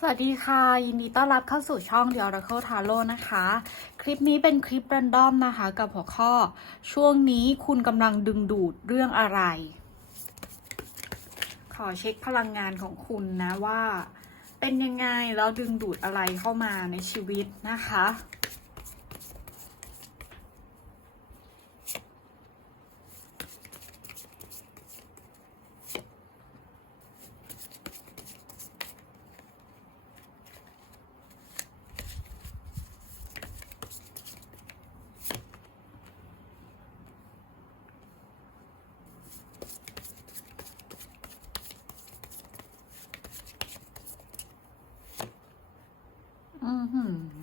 สวัสดีค่ะ ยินดีต้อนรับเข้าสู่ช่อง The Oracle Tarot นะคะ คลิปนี้เป็นคลิป r รนดอมนะคะ กับหัวข้อ ช่วงนี้คุณกำลังดึงดูดเรื่องอะไร ขอเช็คพลังงานของคุณนะว่า เป็นยังไงแล้วดึงดูดอะไรเข้ามาในชีวิตนะคะ อือ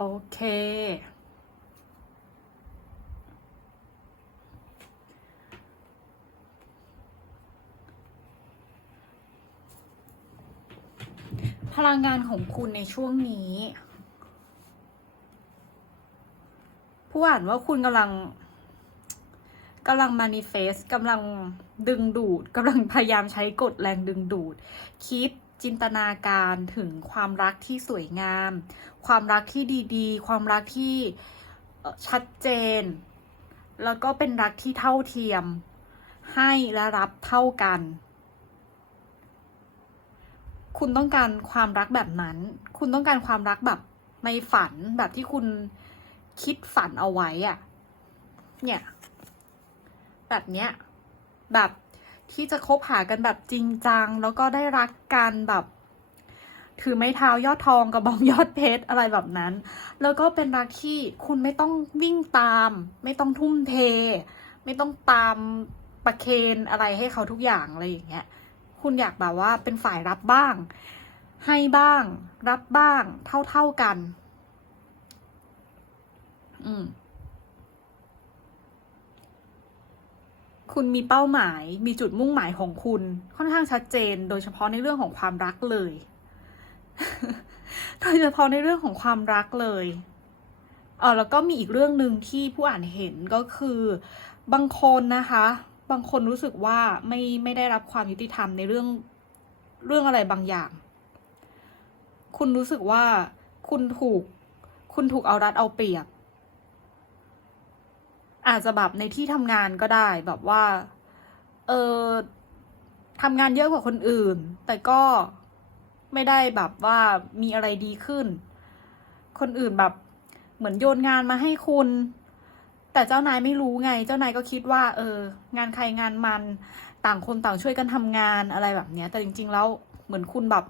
อเค พลังงานของคุณในช่วงนี้ ผู้อ่านว่าคุณกำลังกำลัง manifest กำลังดึงดูดกำลังพยายามใช้กฎแรงดึงดูด คิด จินตนาการถึงความรักที่สวยงาม ความรักที่ดีๆ ความรักที่ชัดเจน แล้วก็เป็นรักที่เท่าเทียม ให้และรับเท่ากัน คุณต้องการความรักแบบนั้น คุณต้องการความรักแบบในฝันแบบที่คุณคิดฝันเอาไว้อะเนี่ย แบบเนี้ย แบบ ที่จะคบหากันแบบจริงจัง แล้วก็ได้รักกันแบบถือไม้เท้ายอดทองกระบองยอดเพชรอะไรแบบนั้น แล้วก็เป็นรักที่คุณไม่ต้องวิ่งตาม ไม่ต้องทุ่มเท ไม่ต้องตามประเคนอะไรให้เขาทุกอย่างอะไรอย่างเงี้ย คุณอยากแบบว่าเป็นฝ่ายรับบ้าง ให้บ้าง รับบ้าง เท่าเท่าๆกัน อืม คุณมีเป้าหมาย มีจุดมุ่งหมายของคุณ ค่อนข้างชัดเจน โดยเฉพาะในเรื่องของความรักเลย โดยเฉพาะในเรื่องของความรักเลยเออแล้วก็มีอีกเรื่องหนึ่งที่ผู้อ่านเห็นก็คือบางคนนะคะ บางคนรู้สึกว่าไม่ไม่ได้รับความยุติธรรมในเรื่องเรื่องอะไรบางอย่าง คุณรู้สึกว่าคุณถูก คุณถูกเอารัดเอาเปรียบ อาจจะแบบในที่ทำงานก็ได้แบบว่า เออทำงานเยอะกว่าคนอื่น แต่ก็ไม่ได้แบบว่ามีอะไรดีขึ้น คนอื่นแบบเหมือนโยนงานมาให้คุณ แต่เจ้านายไม่รู้ไง เจ้านายก็คิดว่า เออ งานใครงานมันต่างคนต่างช่วยกันทำงานอะไรแบบเนี้ย แต่จริง ๆ แล้วเหมือนคุณแบบ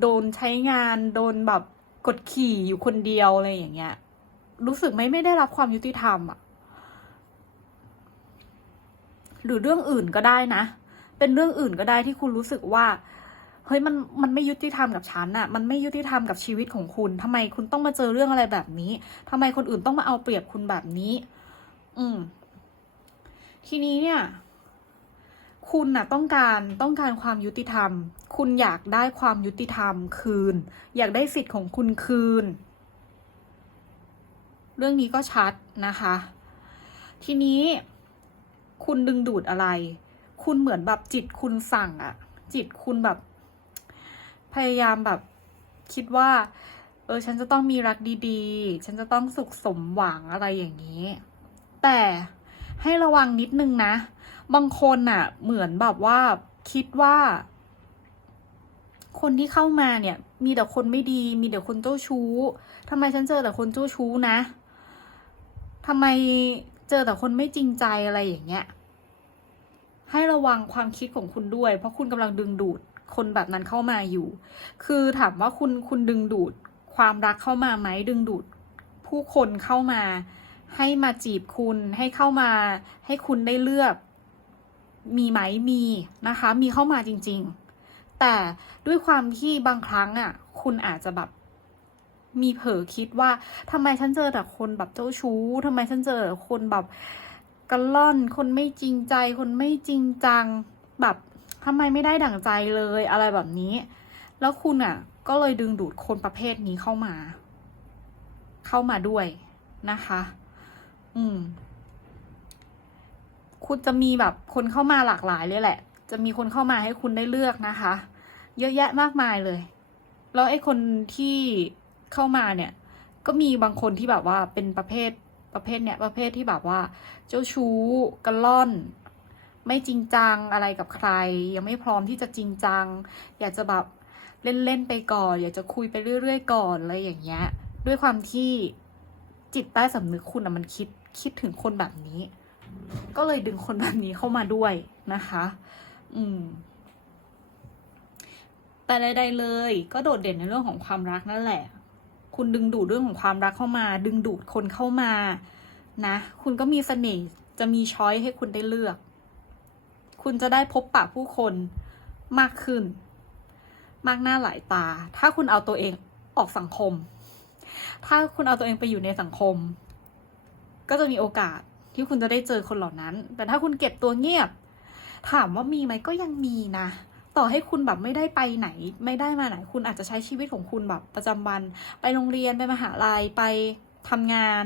โดนใช้งานโดนแบบกดขี่อยู่คนเดียวอะไรอย่างเงี้ย รู้สึกไหม่ไม่ได้รับความยุติธรรมอะ หรือเรื่องอื่นก็ได้นะ เป็นเรื่องอื่นก็ได้ที่คุณรู้สึกว่า เฮ้ยมันมันไม่ยุติธรรมกับฉันอะมันไม่ยุติธรรมกับชีวิตของคุณทำไมคุณต้องมาเจอเรื่องอะไรแบบนี้ทำไมคนอื่นต้องมาเอาเปรียบคุณแบบนี้ อืม ทีนี้เนี่ยคุณน่ะต้องการต้องการความยุติธรรม คุณอยากได้ความยุติธรรมคืน อยากได้สิทธิ์ของคุณคืน เรื่องนี้ก็ชัดนะคะ ทีนี้ คุณดึงดูดอะไร คุณเหมือนแบบจิตคุณสั่งอะจิตคุณแบบ พยายามแบบคิดว่า เออ ฉันจะต้องมีรักดีๆ ฉันจะต้องสุขสมหวังอะไรอย่างนี้ แต่ให้ระวังนิดนึงนะ บางคนน่ะเหมือนแบบว่าคิดว่า คนที่เข้ามาเนี่ย มีแต่คนไม่ดี มีแต่คนเจ้าชู้ทำไมฉันเจอแต่คนเจ้าชู้นะทำไม เจอแต่คนไม่จริงใจอะไรอย่างเงี้ย ให้ระวังความคิดของคุณด้วย เพราะคุณกำลังดึงดูดคนแบบนั้นเข้ามาอยู่ คือถามว่าคุณคุณดึงดูดความรักเข้ามาไหมดึงดูดผู้คนเข้ามา ให้มาจีบคุณให้เข้ามา ให้คุณได้เลือกมีไหมมีนะคะ มีเข้ามาจริง ๆ แต่ด้วยความที่บางครั้งอะ คุณอาจจะแบบ มีเผลอคิดว่าทำไมฉันเจอแต่คนแบบเจ้าชู้ทำไมฉันเจอคนแบบกระล่อน คนไม่จริงใจ คนไม่จริงจัง แบบทำไมไม่ได้ดั่งใจเลยอะไรแบบนี้ แล้วคุณอะ ก็เลยดึงดูดคนประเภทนี้เข้ามา เข้ามาด้วยนะคะ อืม คุณจะมีแบบคนเข้ามาหลากหลายเลยแหละ จะมีคนเข้ามาให้คุณได้เลือกนะคะ เยอะแยะมากมายเลย แล้วไอ้คนที่ เข้ามาเนี่ยก็มีบางคนที่แบบว่าเป็นประเภทประเภทเนี่ยประเภทที่แบบว่า เจ้าชู้กระล่อน ไม่จริงจังอะไรกับใคร ยังไม่พร้อมที่จะจริงจัง อยากจะแบบเล่นๆไปก่อน อยากจะคุยไปเรื่อยๆก่อนอะไรอย่างเงี้ย ด้วยความที่จิตใต้สำนึกคุณอะมันคิดคิดถึงคนแบบนี้ ก็เลยดึงคนแบบนี้เข้ามาด้วยนะคะ อืม แต่ใดๆเลย ก็โดดเด่นในเรื่องของความรักนั่นแหละ คุณดึงดูดเรื่องของความรักเข้ามา ดึงดูดคนเข้ามานะ คุณก็มีเสน่ห์จะมีช้อยให้คุณได้เลือก คุณจะได้พบปะผู้คนมากขึ้น มากหน้าหลายตา ถ้าคุณเอาตัวเองออกสังคม ถ้าคุณเอาตัวเองไปอยู่ในสังคม ก็จะมีโอกาสที่คุณจะได้เจอคนเหล่านั้น แต่ถ้าคุณเก็บตัวเงียบ ถามว่ามีไหมก็ยังมีนะ ต่อให้คุณแบบไม่ได้ไปไหน ไม่ได้มาไหน คุณอาจจะใช้ชีวิตของคุณแบบประจำวัน ไปโรงเรียนไปมหาลัยไปทำงาน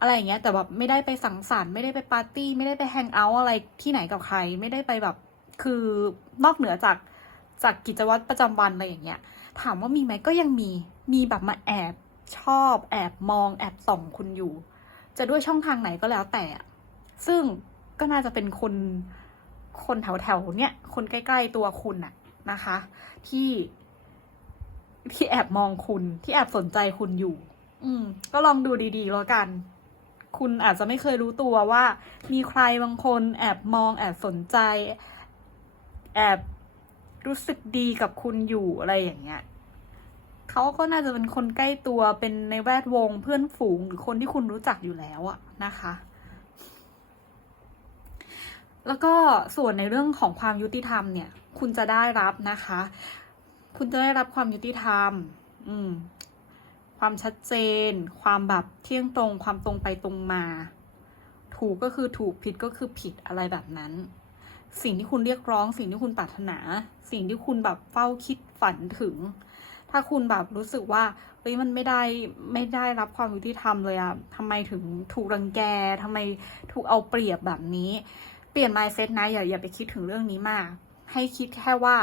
อะไรอย่างเงี้ย แต่แบบไม่ได้ไปสังสรรค์ไม่ได้ไปปาร์ตี้ไม่ได้ไปแฮงเอาท์อะไรที่ไหนกับใคร ไม่ได้ไปแบบคือนอกเหนือจากจากกิจวัตรประจำวันอะไรอย่างเงี้ย ถามว่ามีไหมก็ยังมีมีแบบมาแอบชอบแอบมองแอบส่องคุณอยู่ จะด้วยช่องทางไหนก็แล้วแต่ ซึ่งก็น่าจะเป็นคน คนแถวๆเนี้ยคนใกล้ๆตัวคุณน่ะนะคะ ที่ ที่แอบมองคุณที่แอบสนใจคุณอยู่ อืม ก็ลองดูดีๆแล้วกัน คุณอาจจะไม่เคยรู้ตัวว่า มีใครบางคนแอบมอง แอบสนใจ แอบรู้สึกดีกับคุณอยู่อะไรอย่างเงี้ยเขาก็น่าจะเป็นคนใกล้ตัวเป็นในแวดวงเพื่อนฝูงหรือคนที่คุณรู้จักอยู่แล้วอะนะคะ แล้วก็ส่วนในเรื่องของความยุติธรรมเนี่ย คุณจะได้รับนะคะ คุณจะได้รับความยุติธรรม อืม ความชัดเจน ความแบบเที่ยงตรง ความตรงไปตรงมา ถูกก็คือถูกผิดก็คือผิดอะไรแบบนั้น สิ่งที่คุณเรียกร้อง สิ่งที่คุณปรารถนา สิ่งที่คุณแบบเฝ้าคิดฝันถึง ถ้าคุณแบบรู้สึกว่าเฮ้ยมันไม่ได้ไม่ได้รับความยุติธรรมเลยอะทำไมถึงถูกรังแกทำไมถูกเอาเปรียบแบบนี้ เปลี่ยน mindset นะอย่าอย่าไปคิดถึงเรื่องนี้มาก ให้คิดแค่ว่า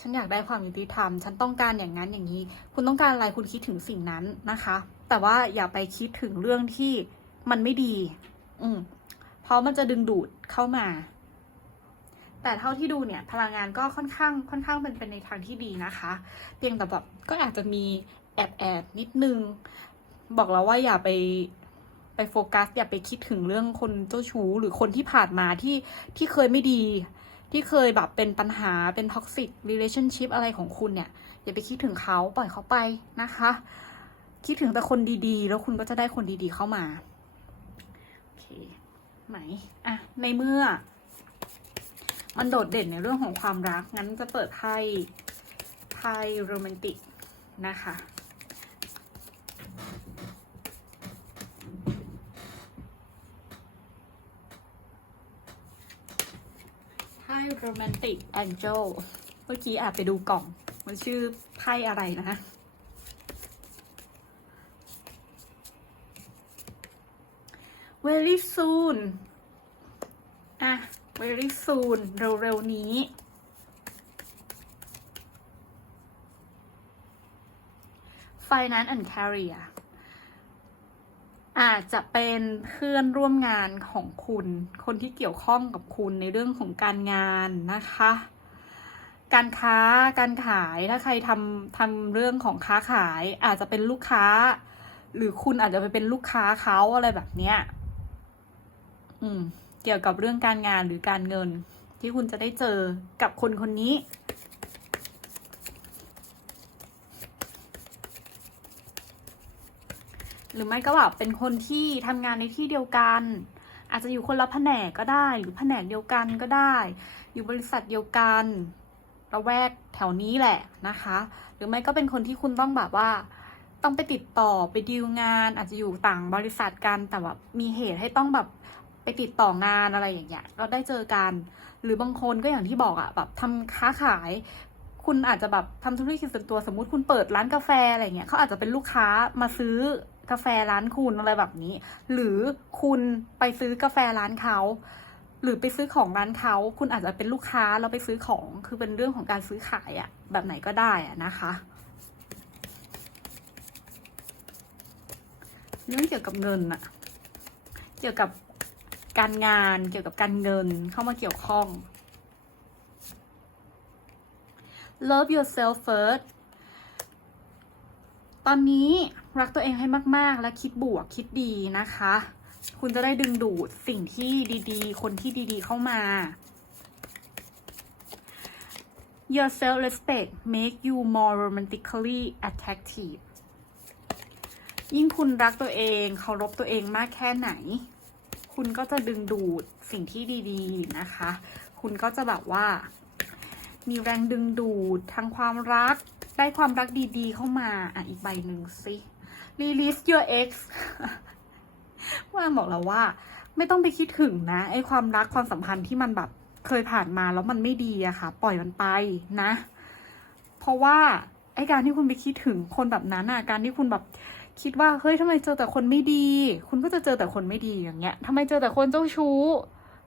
ฉันอยากได้ความยุติธรรม ฉันต้องการอย่างนั้นอย่างนี้ คุณต้องการอะไรคุณคิดถึงสิ่งนั้นนะคะ แต่ว่าอย่าไปคิดถึงเรื่องที่มันไม่ดี อืมเพราะมันจะดึงดูดเข้ามา แต่เท่าที่ดูเนี่ย พลังงานก็ค่อนข้างค่อนข้างเป็นเป็นในทางที่ดีนะคะ เพียงแต่แบบก็อาจจะมีแอบแอบนิดนึง บอกแล้วว่าอย่าไป ไปโฟกัส อย่าไปคิดถึงเรื่องคนเจ้าชู้หรือคนที่ผ่านมาที่ที่เคยไม่ดี ที่เคยแบบเป็นปัญหาเป็นท็อกซิ r รีเลชั่นชิพอะไรของคุณเนี่ย อย่าไปคิดถึงเขาปล่อยเขาไปนะคะ คิดถึงแต่คนดีๆ แล้วคุณก็จะได้คนดีๆเข้ามาโอเคไหนอะในเมื่อ มันโดดเด่นในเรื่องของความรักงั้นจะเปิดไพ่ไพ่โรแมนติกนะคะ ไพ่โรแมนติกแองเจลเมื่อกี้อบไปดูกล่อง มันชื่อไพ่อะไรนะ very soon อะ very soon เร็วๆนี้ finance and career อ อาจจะเป็นเพื่อนร่วมงานของคุณ คนที่เกี่ยวข้องกับคุณในเรื่องของการงานนะคะ การค้าการขายถ้าใครทำทำเรื่องของค้าขาย อาจจะเป็นลูกค้า หรือคุณอาจจะไปเป็นลูกค้าเขาอะไรแบบเนี้ยอืม เกี่ยวกับเรื่องการงานหรือการเงินที่คุณจะได้เจอกับคนคนนี้ รือไม่ก็แบบเป็นคนที่ทำงานในที่เดียวกัน อาจจะอยู่คนละแผนกก็ได้ หรือแผนกเดียวกันก็ได้ อยู่บริษัทเดียวกันระแวกแถวนี้แหละนะคะ หรือไม่ก็เป็นคนที่คุณต้องแบบว่าต้องไปติดต่อไปดีลงาน อาจจะอยู่ต่างบริษัทกันแต่แบบมีเหตุให้ต้องแบบไปติดต่องานอะไรอย่างเงี้ยก็ได้เจอกัน หรือบางคนก็อย่างที่บอกอะแบบทำค้าขาย คุณอาจจะแบบทำธุรกิจส่วนตัวสมมติคุณเปิดร้านกาแฟอะไรเงี้ยเขาอาจจะเป็นลูกค้ามาซื้อ กาแฟร้านคุณอะไรแบบนี้ หรือคุณไปซื้อกาแฟร้านเขาหรือไปซื้อของร้านเขา คุณอาจจะเป็นลูกค้าแล้วไปซื้อของ คือเป็นเรื่องของการซื้อขายอะแบบไหนก็ได้อะนะคะ เรื่องเกี่ยวกับเงินอะเกี่ยวกับการงาน เกี่ยวกับการเงินเข้ามาเกี่ยวข้อง love yourself first ตอนนี้รักตัวเองให้มาก ๆ และคิดบวกคิดดีนะคะ คุณจะได้ดึงดูดสิ่งที่ดีๆ คนที่ดีๆ เข้ามา Your self-respect make you more romantically attractive ยิ่งคุณรักตัวเองเคารพตัวเองมากแค่ไหน คุณก็จะดึงดูดสิ่งที่ดีๆนะคะ คุณก็จะแบบว่า มีแรงดึงดูดทางความรัก ได้ความรักดีๆเข้ามาอะอีกใบหนึ่งสิ release your ex ว่าบอกแล้วว่า ไม่ต้องไปคิดถึงนะไอ้ความรักความสัมพันธ์ที่มันแบบเคยผ่านมาแล้วมันไม่ดีอะค่ะ ปล่อยมันไปนะ เพราะว่าไอ้การที่คุณไปคิดถึงคนแบบนั้นอะการที่คุณแบบคิดว่าเฮ้ยทำไมเจอแต่คนไม่ดี คุณก็จะเจอแต่คนไม่ดีอย่างเงี้ยทำไมเจอแต่คนเจ้าชู้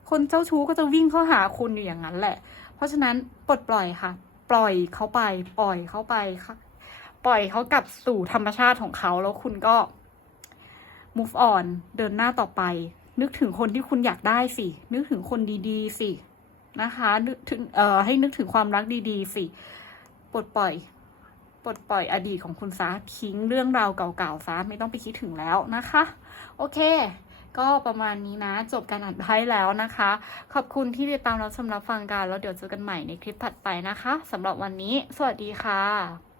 คนเจ้าชู้ก็จะวิ่งเข้าหาคุณอยู่อย่างนั้นแหละ เพราะฉะนั้นปลดปล่อยค่ะ ปล่อยเขาไป ปล่อยเขาไปค่ะ ปล่อยเขากลับสู่ธรรมชาติของเขาแล้วคุณก็ move on เดินหน้าต่อไป นึกถึงคนที่คุณอยากได้สิ นึกถึงคนดีๆสินะคะนึกถึงเอ่อให้นึกถึงความรักดีๆสิปลดปล่อยปลดปล่อยอดีตของคุณซะทิ้งเรื่องราวเก่าๆซะไม่ต้องไปคิดถึงแล้วนะคะ โอเค ก็ประมาณนี้นะ จบการอ่านไพ่แล้วนะคะ ขอบคุณที่ติดตามรับชมรับฟังกัน แล้วเดี๋ยวเจอกันใหม่ในคลิปถัดไปนะคะสำหรับวันนี้ สวัสดีค่ะ